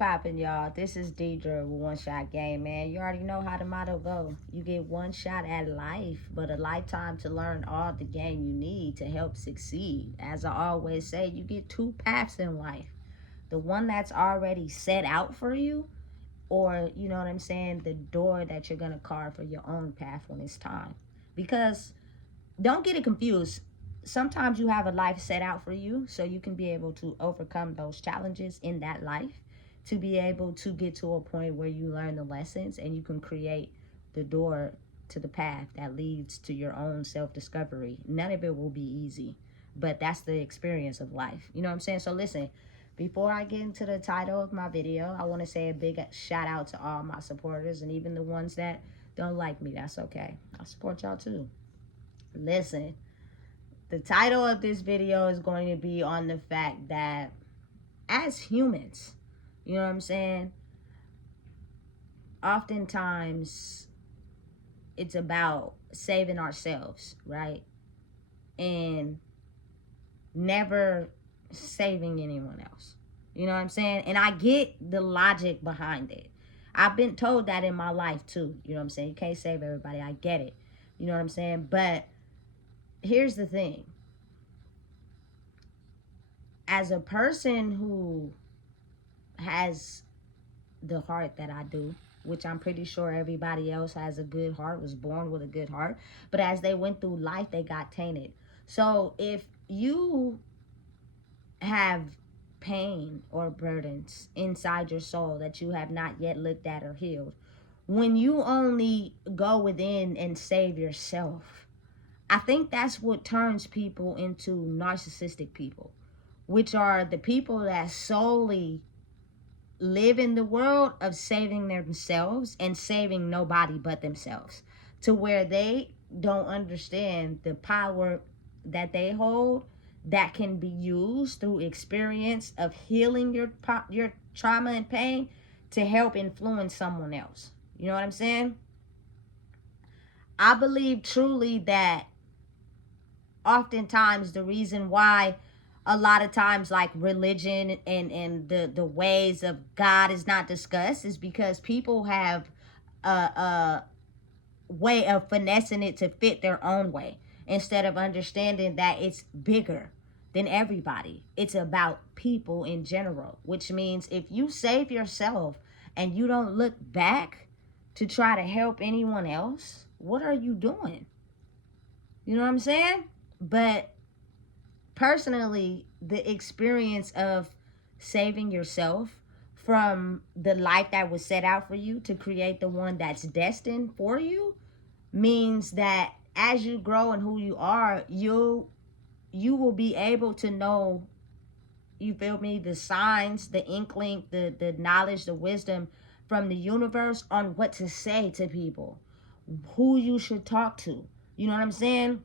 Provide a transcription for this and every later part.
poppin', y'all? This is Deidre with One Shot Game, man. You already know how the motto go. You get one shot at life, but a lifetime to learn all the game you need to help succeed. As I always say, you get two paths in life. The one that's already set out for you, or, you know what I'm saying, the door that you're going to carve for your own path when it's time. Because don't get it confused. Sometimes you have a life set out for you so you can be able to overcome those challenges in that life, to be able to get to a point where you learn the lessons and you can create the door to the path that leads to your own self-discovery. None of it will be easy, but that's the experience of life. You know what I'm saying? So listen, before I get into the title of my video, I want to say a big shout out to all my supporters, and even the ones that don't like me. That's okay. I support y'all too. Listen, the title of this video is going to be on the fact that as humans, you know what I'm saying, oftentimes it's about saving ourselves, right? And never saving anyone else. You know what I'm saying? And I get the logic behind it. I've been told that in my life too. You know what I'm saying? You can't save everybody. I get it. You know what I'm saying? But here's the thing. As a person who has the heart that I do, which I'm pretty sure everybody else has a good heart, was born with a good heart, but as they went through life, they got tainted. So if you have pain or burdens inside your soul that you have not yet looked at or healed, when you only go within and save yourself, I think that's what turns people into narcissistic people, which are the people that solely live in the world of saving themselves and saving nobody but themselves, to where they don't understand the power that they hold that can be used through experience of healing your trauma and pain to help influence someone else. You know what I'm saying? I believe truly that oftentimes the reason why a lot of times like religion and the ways of God is not discussed is because people have a way of finessing it to fit their own way, instead of understanding that it's bigger than everybody. It's about people in general, which means if you save yourself and you don't look back to try to help anyone else, what are you doing? You know what I'm saying? But personally, the experience of saving yourself from the life that was set out for you to create the one that's destined for you means that as you grow in who you are, you will be able to know, you feel me, the signs, the inkling, the knowledge, the wisdom from the universe on what to say to people, who you should talk to. You know what I'm saying?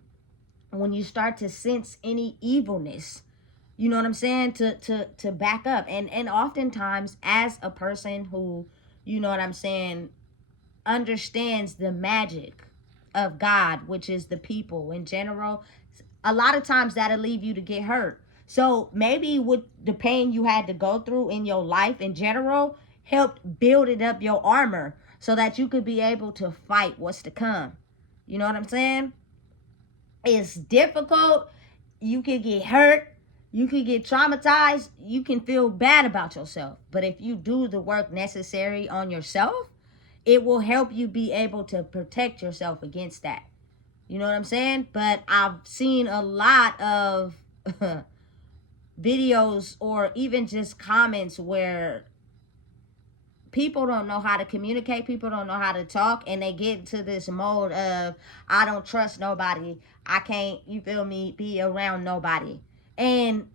When you start to sense any evilness, you know what I'm saying, to back up. And oftentimes as a person who, you know what I'm saying, understands the magic of God, which is the people in general, a lot of times that'll leave you to get hurt. So maybe with the pain you had to go through in your life in general helped build it up your armor so that you could be able to fight what's to come. You know what I'm saying? It's difficult. You can get hurt. You can get traumatized. You can feel bad about yourself. But if you do the work necessary on yourself, it will help you be able to protect yourself against that. You know what I'm saying? But I've seen a lot of videos or even just comments where people don't know how to communicate, people don't know how to talk, and they get into this mode of, I don't trust nobody, I can't, you feel me, be around nobody. And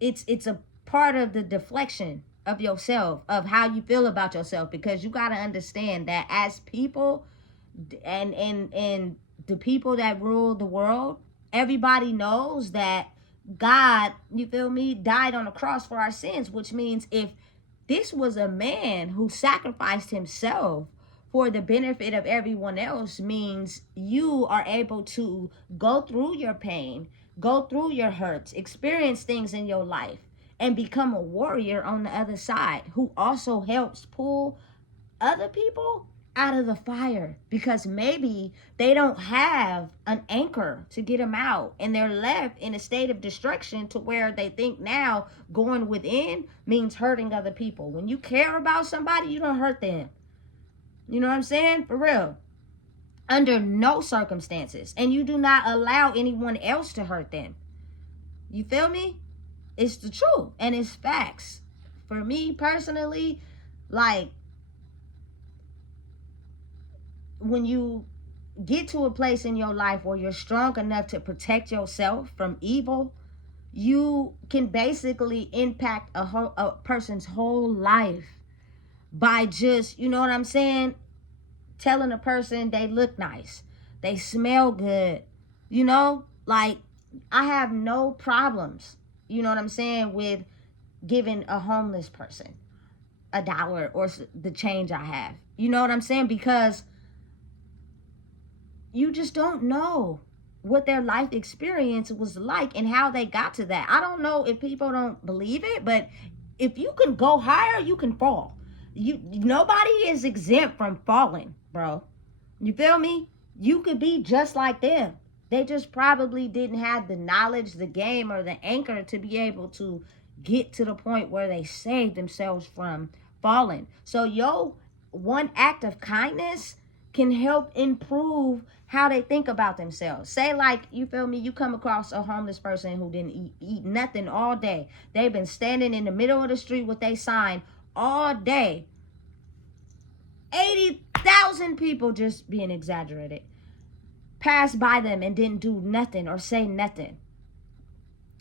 it's a part of the deflection of yourself, of how you feel about yourself, because you got to understand that as people and the people that rule the world, everybody knows that God, you feel me, died on the cross for our sins, which means if this was a man who sacrificed himself for the benefit of everyone else, means you are able to go through your pain, go through your hurts, experience things in your life, and become a warrior on the other side who also helps pull other people out of the fire, because maybe they don't have an anchor to get them out and they're left in a state of destruction to where they think now going within means hurting other people. When you care about somebody, you don't hurt them. You know what I'm saying? For real. Under no circumstances. And you do not allow anyone else to hurt them. You feel me? It's the truth and it's facts. For me personally, like, when you get to a place in your life where you're strong enough to protect yourself from evil, you can basically impact a person's whole life by just, you know what I'm saying, telling a person they look nice, they smell good, you know, like, I have no problems, you know what I'm saying, with giving a homeless person $1 or the change I have, you know what I'm saying, because you just don't know what their life experience was like and how they got to that. I don't know if people don't believe it, but if you can go higher, you can fall. Nobody is exempt from falling, bro. You feel me? You could be just like them. They just probably didn't have the knowledge, the game, or the anchor to be able to get to the point where they saved themselves from falling. So one act of kindness can help improve how they think about themselves. Say, like, you feel me, you come across a homeless person who didn't eat nothing all day. They've been standing in the middle of the street with their sign all day. 80,000 people, just being exaggerated, passed by them and didn't do nothing or say nothing.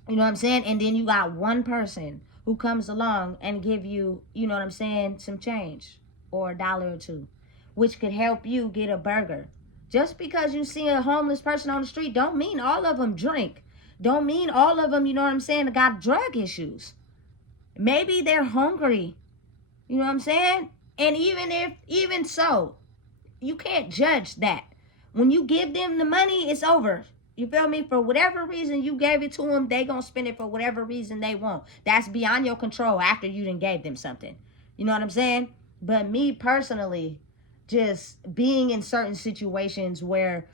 You know what I'm saying? And then you got one person who comes along and give you, you know what I'm saying, some change or $1 or $2, which could help you get a burger. Just because you see a homeless person on the street don't mean all of them drink. Don't mean all of them, you know what I'm saying, got drug issues. Maybe they're hungry. You know what I'm saying? And even so, you can't judge that. When you give them the money, it's over. You feel me? For whatever reason you gave it to them, they gonna spend it for whatever reason they want. That's beyond your control after you done gave them something. You know what I'm saying? But me personally, just being in certain situations where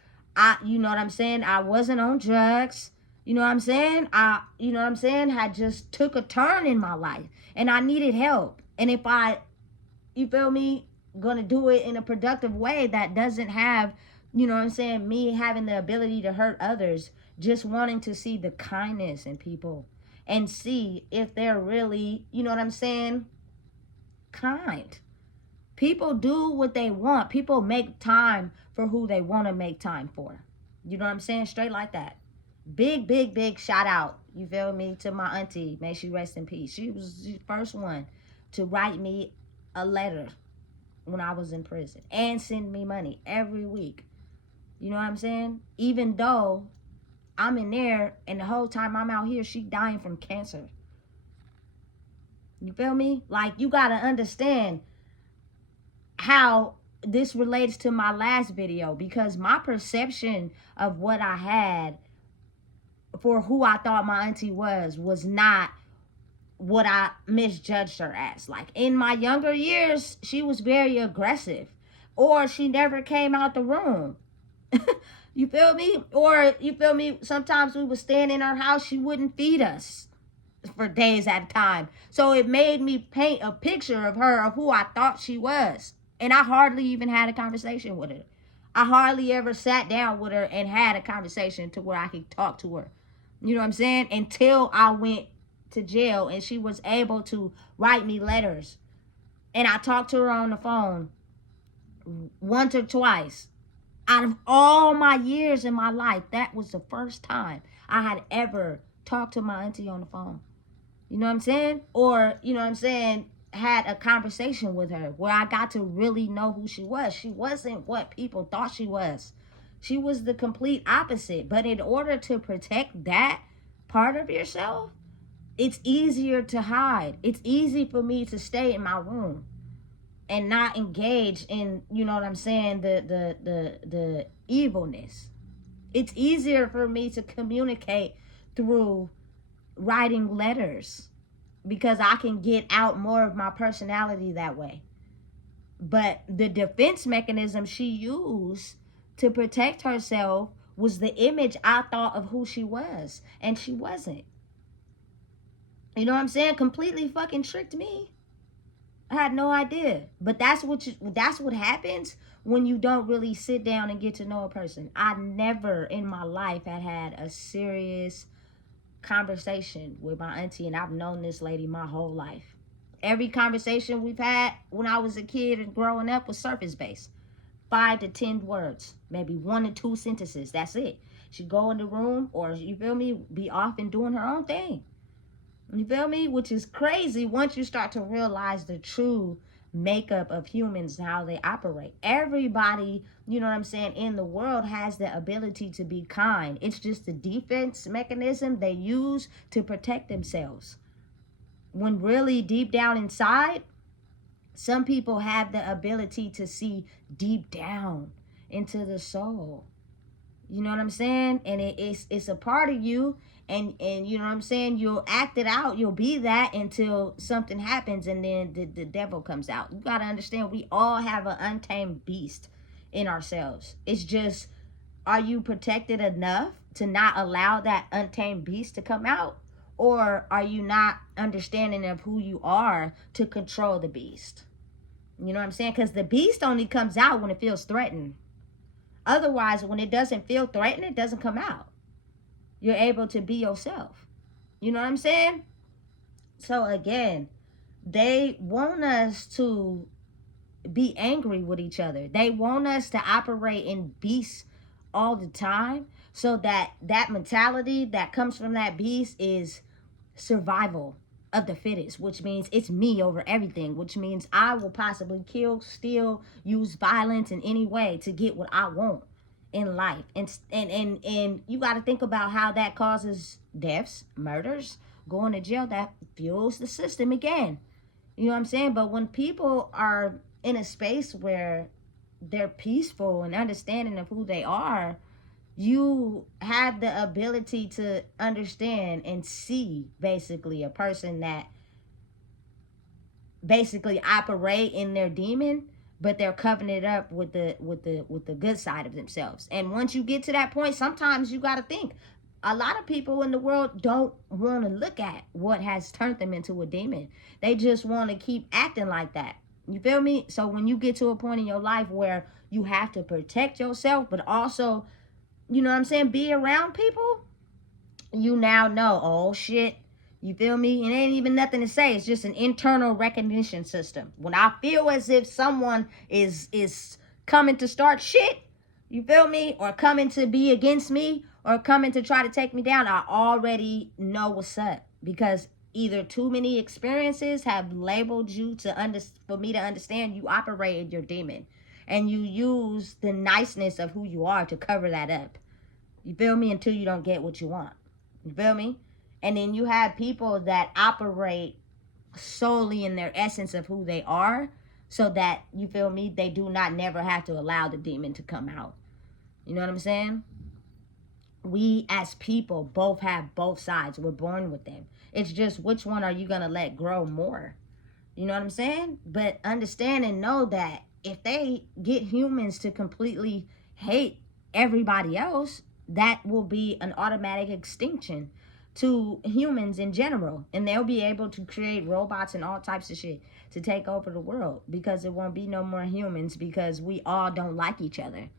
you know what I'm saying, I wasn't on drugs. You know what I'm saying? You know what I'm saying, had just took a turn in my life and I needed help. And if you feel me, gonna do it in a productive way that doesn't have, you know what I'm saying, me having the ability to hurt others, just wanting to see the kindness in people and see if they're really, you know what I'm saying, kind. People do what they want. People make time for who they want to make time for. You know what I'm saying? Straight like that. Big shout out, you feel me, to my auntie. May she rest in peace. She was the first one to write me a letter when I was in prison and send me money every week. You know what I'm saying? Even though I'm in there and the whole time I'm out here, she dying from cancer. You feel me? Like, you got to understand how this relates to my last video, because my perception of what I had for who I thought my auntie was not what I misjudged her as. Like, in my younger years, she was very aggressive, or she never came out the room. You feel me? Or, you feel me, sometimes we would stand in her house, she wouldn't feed us for days at a time. So it made me paint a picture of her, of who I thought she was. And I hardly even had a conversation with her. I hardly ever sat down with her and had a conversation to where I could talk to her. You know what I'm saying? Until I went to jail and she was able to write me letters. And I talked to her on the phone once or twice. Out of all my years in my life, that was the first time I had ever talked to my auntie on the phone. You know what I'm saying? Or, you know what I'm saying, had a conversation with her where I got to really know who she was. She wasn't what people thought she was. She was the complete opposite. But in order to protect that part of yourself, it's easier to hide. It's easy for me to stay in my room and not engage in, you know what I'm saying, the evilness. It's easier for me to communicate through writing letters. because I can get out more of my personality that way. But the defense mechanism she used to protect herself was the image I thought of who she was. And she wasn't. You know what I'm saying? Completely fucking tricked me. I had no idea. But that's what happens when you don't really sit down and get to know a person. I never in my life had a serious conversation with my auntie, and I've known this lady my whole life. Every conversation we've had when I was a kid and growing up was surface based. 5 to 10 words, maybe 1 to 2 sentences. That's it. She'd go in the room, or you feel me, be off and doing her own thing. You feel me? Which is crazy once you start to realize the true makeup of humans and how they operate. Everybody, you know what I'm saying, in the world has the ability to be kind. It's just the defense mechanism they use to protect themselves. When really deep down inside, some people have the ability to see deep down into the soul. You know what I'm saying? And it's a part of you, and you know what I'm saying? You'll act it out, you'll be that until something happens, and then the devil comes out. You gotta understand, we all have an untamed beast in ourselves. It's just, are you protected enough to not allow that untamed beast to come out? Or are you not understanding of who you are to control the beast? You know what I'm saying? Because the beast only comes out when it feels threatened. Otherwise, when it doesn't feel threatened, it doesn't come out. You're able to be yourself. You know what I'm saying? So again, they want us to be angry with each other. They want us to operate in beasts all the time, so that mentality that comes from that beast is survival of the fittest, which means it's me over everything, which means I will possibly kill, steal, use violence in any way to get what I want in life. And you got to think about how that causes deaths, murders, going to jail. That fuels the system again. You know what I'm saying? But when people are in a space where they're peaceful and understanding of who they are, you have the ability to understand and see basically a person that basically operate in their demon, but they're covering it up with the good side of themselves. And once you get to that point, sometimes you got to think, a lot of people in the world don't want to look at what has turned them into a demon. They just want to keep acting like that. You feel me? So when you get to a point in your life where you have to protect yourself, but also, you know what I'm saying, be around people, you now know, oh shit, you feel me? It ain't even nothing to say. It's just an internal recognition system. When I feel as if someone is coming to start shit, you feel me? Or coming to be against me, or coming to try to take me down, I already know what's up. Because either too many experiences have labeled you for me to understand you operated your demon. And you use the niceness of who you are to cover that up. You feel me? Until you don't get what you want. You feel me? And then you have people that operate solely in their essence of who they are, so that, you feel me, they do not never have to allow the demon to come out. You know what I'm saying? We as people both have both sides. We're born with them. It's just, which one are you going to let grow more? You know what I'm saying? But understand and know that if they get humans to completely hate everybody else, that will be an automatic extinction to humans in general. And they'll be able to create robots and all types of shit to take over the world, because there won't be no more humans, because we all don't like each other.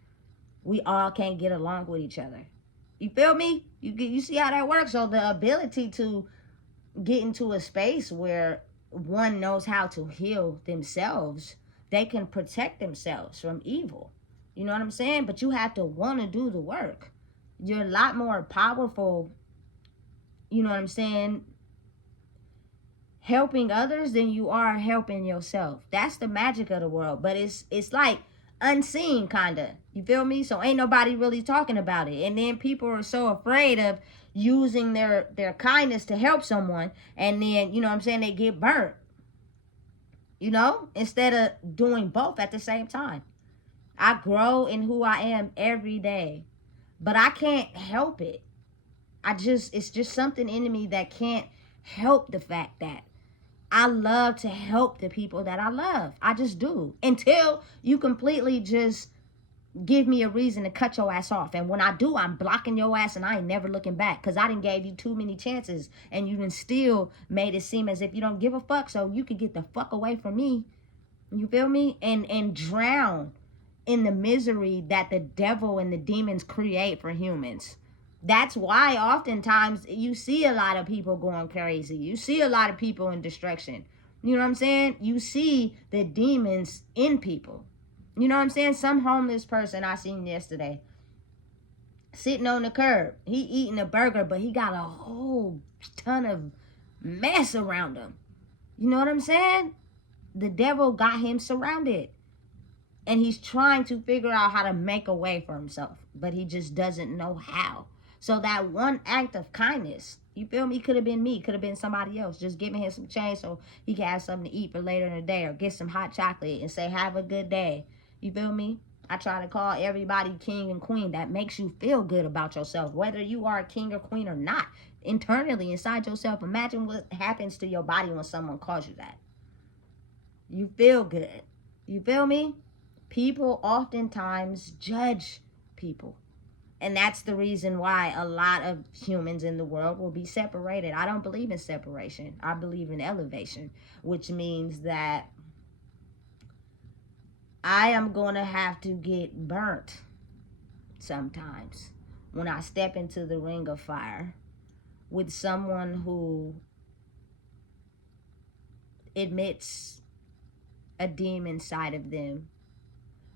We all can't get along with each other. You feel me? You see how that works? So the ability to get into a space where one knows how to heal themselves, they can protect themselves from evil. You know what I'm saying? But you have to want to do the work. You're a lot more powerful, you know what I'm saying, helping others than you are helping yourself. That's the magic of the world. But it's like unseen, kind of. You feel me? So ain't nobody really talking about it. And then people are so afraid of using their kindness to help someone, and then, you know what I'm saying, they get burnt, you know, instead of doing both at the same time. I grow in who I am every day, but I can't help it. It's just something in me that can't help the fact that I love to help the people that I love. I just do. Until you completely just give me a reason to cut your ass off. And when I do, I'm blocking your ass and I ain't never looking back. Because I done gave you too many chances. And you done still made it seem as if you don't give a fuck. So you can get the fuck away from me. You feel me? And drown in the misery that the devil and the demons create for humans. That's why oftentimes you see a lot of people going crazy. You see a lot of people in destruction. You know what I'm saying? You see the demons in people. You know what I'm saying? Some homeless person I seen yesterday sitting on the curb. He eating a burger, but he got a whole ton of mess around him. You know what I'm saying? The devil got him surrounded. And he's trying to figure out how to make a way for himself, but he just doesn't know how. So that one act of kindness, you feel me, could have been me, could have been somebody else, just giving him some change so he can have something to eat for later in the day, or get some hot chocolate and say, have a good day. You feel me? I try to call everybody king and queen. That makes you feel good about yourself, whether you are a king or queen or not. Internally, inside yourself, imagine what happens to your body when someone calls you that. You feel good. You feel me? People oftentimes judge people. And that's the reason why a lot of humans in the world will be separated. I don't believe in separation. I believe in elevation, which means that I am going to have to get burnt sometimes when I step into the ring of fire with someone who admits a demon side of them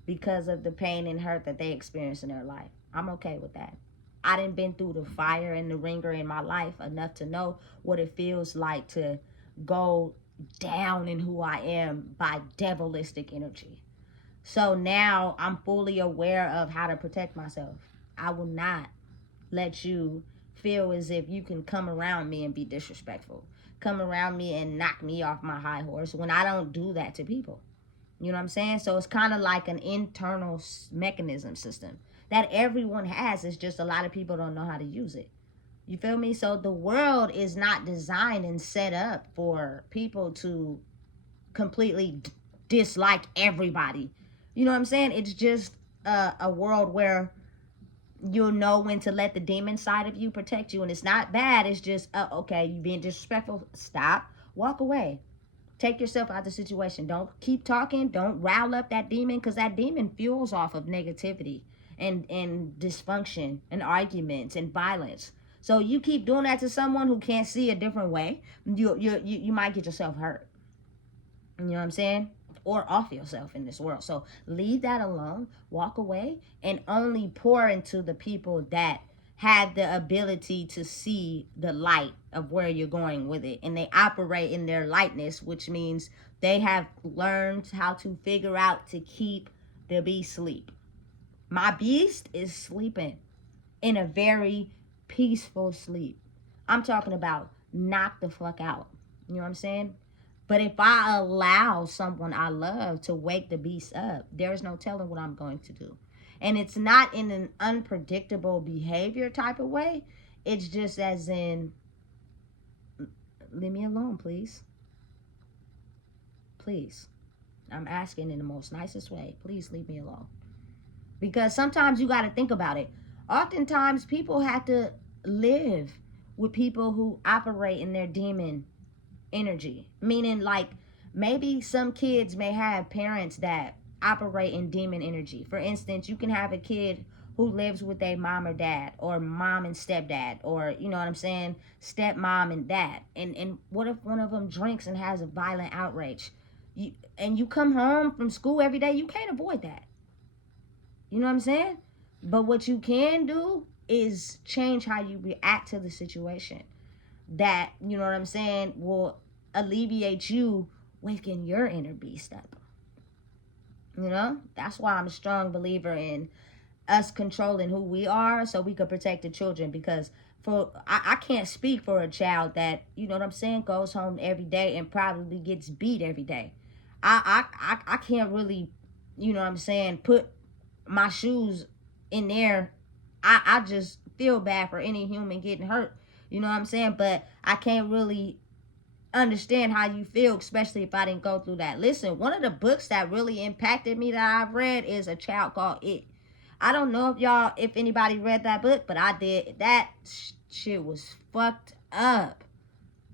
because of the pain and hurt that they experience in their life. I'm okay with that. I done been through the fire and the ringer in my life enough to know what it feels like to go down in who I am by devilistic energy. So now I'm fully aware of how to protect myself. I will not let you feel as if you can come around me and be disrespectful. Come around me and knock me off my high horse when I don't do that to people. You know what I'm saying? So it's kind of like an internal mechanism system that everyone has. It's just a lot of people don't know how to use it. You feel me? So the world is not designed and set up for people to completely dislike everybody. You know what I'm saying? It's just a world where you'll know when to let the demon side of you protect you. And it's not bad. It's just, okay, you being disrespectful. Stop. Walk away. Take yourself out of the situation. Don't keep talking. Don't rile up that demon, because that demon fuels off of negativity and dysfunction and arguments and violence. So you keep doing that to someone who can't see a different way, you might get yourself hurt. You know what I'm saying? Or off yourself in this world. So leave that alone. Walk away and only pour into the people that have the ability to see the light of where you're going with it, and they operate in their lightness, which means they have learned how to figure out to keep the beast sleep. My beast is sleeping in a very peaceful sleep. I'm talking about knock the fuck out. You know what I'm saying? But if I allow someone I love to wake the beast up, there's no telling what I'm going to do. And it's not in an unpredictable behavior type of way. It's just as in, leave me alone, please. Please. I'm asking in the most nicest way. Please leave me alone. Because sometimes you got to think about it. Oftentimes people have to live with people who operate in their demon energy. Meaning, like, maybe some kids may have parents that operate in demon energy. For instance, you can have a kid who lives with a mom or dad, or mom and stepdad, or, you know what I'm saying, stepmom and dad. And what if one of them drinks and has a violent outrage? You come home from school every day, you can't avoid that. You know what I'm saying? But what you can do is change how you react to the situation. That, you know what I'm saying, will alleviate you waking your inner beast up. You know? That's why I'm a strong believer in us controlling who we are so we could protect the children. Because I can't speak for a child that, you know what I'm saying, goes home every day and probably gets beat every day. I can't really, you know what I'm saying, put my shoes in there. I just feel bad for any human getting hurt. You know what I'm saying? But I can't really understand how you feel, especially if I didn't go through that. Listen, one of the books that really impacted me that I've read is A Child Called It. I don't know if anybody read that book, but I did. That shit was fucked up.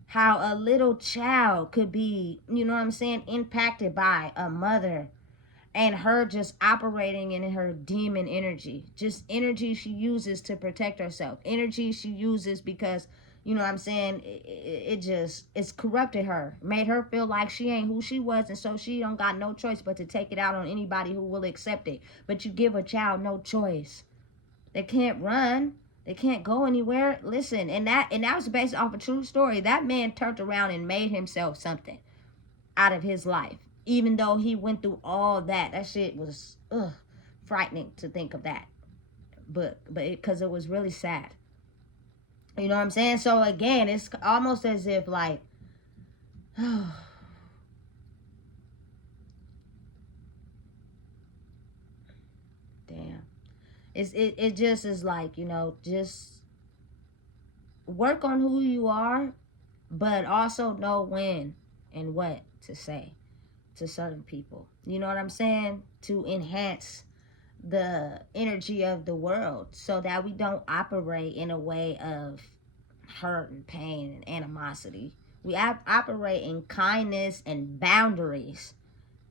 How a little child could be, you know what I'm saying, impacted by a mother and her just operating in her demon energy. Just energy she uses to protect herself. Energy she uses because, you know what I'm saying, it's corrupted her. Made her feel like she ain't who she was, and so she don't got no choice but to take it out on anybody who will accept it. But you give a child no choice. They can't run. They can't go anywhere. Listen, and that was based off a true story. That man turned around and made himself something out of his life. Even though he went through all that. That shit was frightening to think of that book. But because it was really sad. You know what I'm saying? So again, it's almost as if like, oh, damn. It just is like, you know, just work on who you are, but also know when and what to say to certain people. You know what I'm saying? To enhance the energy of the world so that we don't operate in a way of hurt and pain and animosity. We operate in kindness and boundaries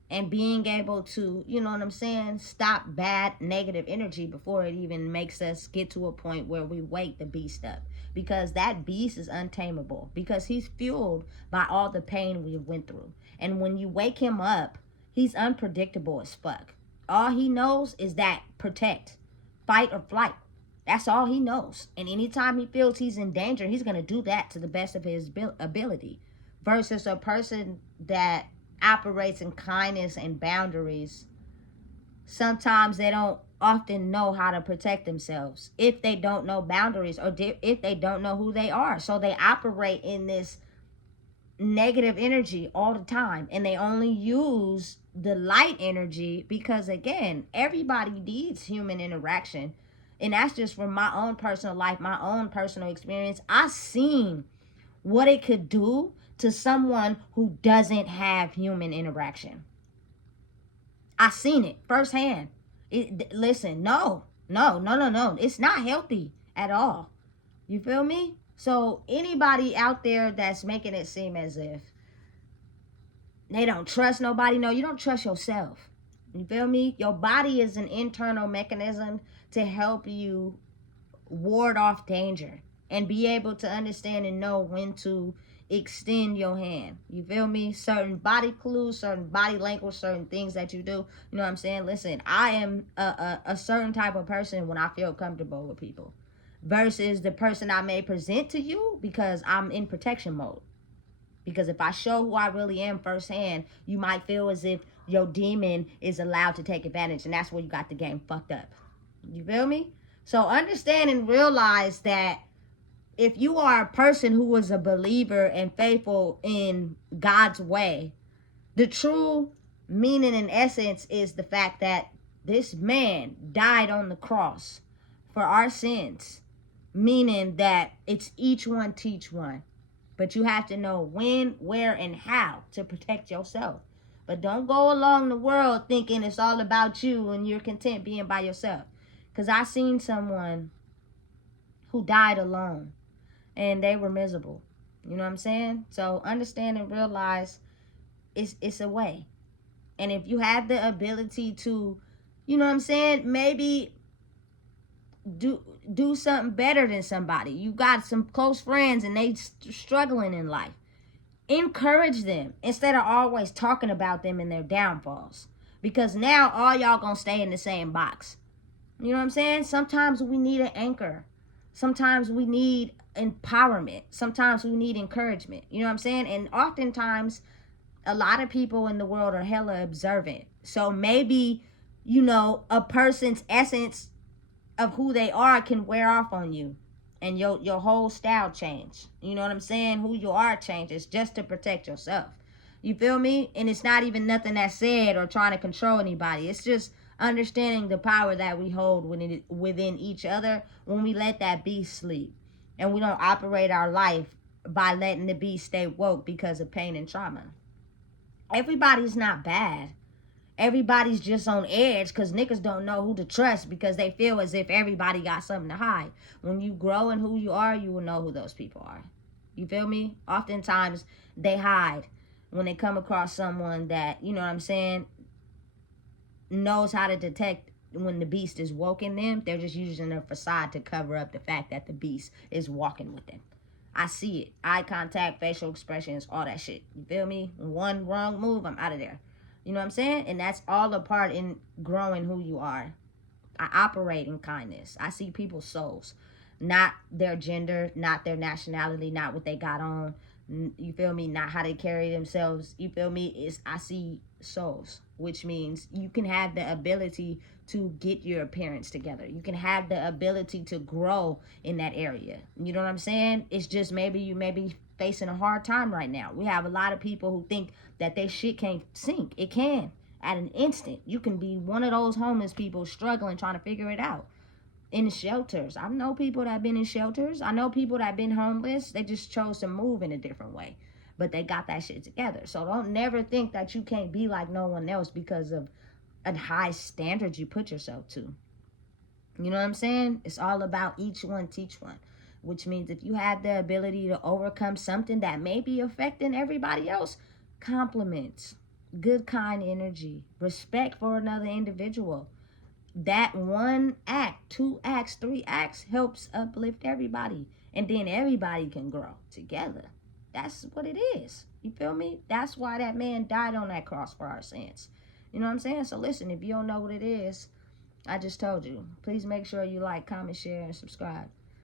and being able to, you know what I'm saying, stop bad negative energy before it even makes us get to a point where we wake the beast up, because that beast is untamable, because he's fueled by all the pain we went through. And when you wake him up, he's unpredictable as fuck. All he knows is that protect, fight or flight. That's all he knows. And anytime he feels he's in danger, he's going to do that to the best of his ability. Versus a person that operates in kindness and boundaries, sometimes they don't often know how to protect themselves if they don't know boundaries, or if they don't know who they are. So they operate in this negative energy all the time, and they only use the light energy because, again, everybody needs human interaction. And that's just from my own personal life, my own personal experience. I've seen what it could do to someone who doesn't have human interaction. I've seen it firsthand. Listen, no. It's not healthy at all. You feel me? So anybody out there that's making it seem as if they don't trust nobody, no, you don't trust yourself. You feel me? Your body is an internal mechanism to help you ward off danger and be able to understand and know when to extend your hand. You feel me? Certain body clues, certain body language, certain things that you do. You know what I'm saying? Listen, I am a certain type of person when I feel comfortable with people versus the person I may present to you because I'm in protection mode. Because if I show who I really am firsthand, you might feel as if your demon is allowed to take advantage, and that's where you got the game fucked up. You feel me? So understand and realize that if you are a person who is a believer and faithful in God's way, the true meaning and essence is the fact that this man died on the cross for our sins, meaning that it's each one teach one. But you have to know when, where, and how to protect yourself. But don't go along the world thinking it's all about you and you're content being by yourself. Because I seen someone who died alone and they were miserable. You know what I'm saying? So understand and realize it's a way. And if you have the ability to, you know what I'm saying, maybe do something better than somebody. You got some close friends and they struggling in life. Encourage them instead of always talking about them and their downfalls. Because now all y'all gonna stay in the same box. You know what I'm saying? Sometimes we need an anchor. Sometimes we need empowerment. Sometimes we need encouragement. You know what I'm saying? And oftentimes, a lot of people in the world are hella observant. So maybe, you know, a person's essence of who they are can wear off on you. And your whole style change. You know what I'm saying? Who you are changes just to protect yourself. You feel me? And it's not even nothing that's said or trying to control anybody. It's just understanding the power that we hold within each other when we let that beast sleep. And we don't operate our life by letting the beast stay woke because of pain and trauma. Everybody's not bad. Everybody's just on edge because niggas don't know who to trust because they feel as if everybody got something to hide. When you grow in who you are, you will know who those people are. You feel me? Oftentimes they hide when they come across someone that, you know what I'm saying, knows how to detect when the beast is woke in them. They're just using a facade to cover up the fact that the beast is walking with them. I see it. Eye contact, facial expressions, all that shit. You feel me? One wrong move, I'm out of there. You know what I'm saying? And that's all a part in growing who you are. I operate in kindness. I see people's souls, not their gender, not their nationality, not what they got on. You feel me? Not how they carry themselves. You feel me? I see souls, which means you can have the ability to get your appearance together. You can have the ability to grow in that area. You know what I'm saying? It's just maybe you may be facing a hard time right now. We have a lot of people who think that their shit can't sink. It can. At an instant, you can be one of those homeless people struggling, trying to figure it out. In shelters. I know people that have been in shelters. I know people that have been homeless. They just chose to move in a different way. But they got that shit together. So don't never think that you can't be like no one else because of a high standard you put yourself to. You know what I'm saying? It's all about each one teach one. Which means if you have the ability to overcome something that may be affecting everybody else, compliments, good kind energy, respect for another individual. That one act, 2 acts, 3 acts helps uplift everybody. And then everybody can grow together. That's what it is. You feel me? That's why that man died on that cross for our sins. You know what I'm saying? So listen, if you don't know what it is, I just told you. Please make sure you like, comment, share, and subscribe.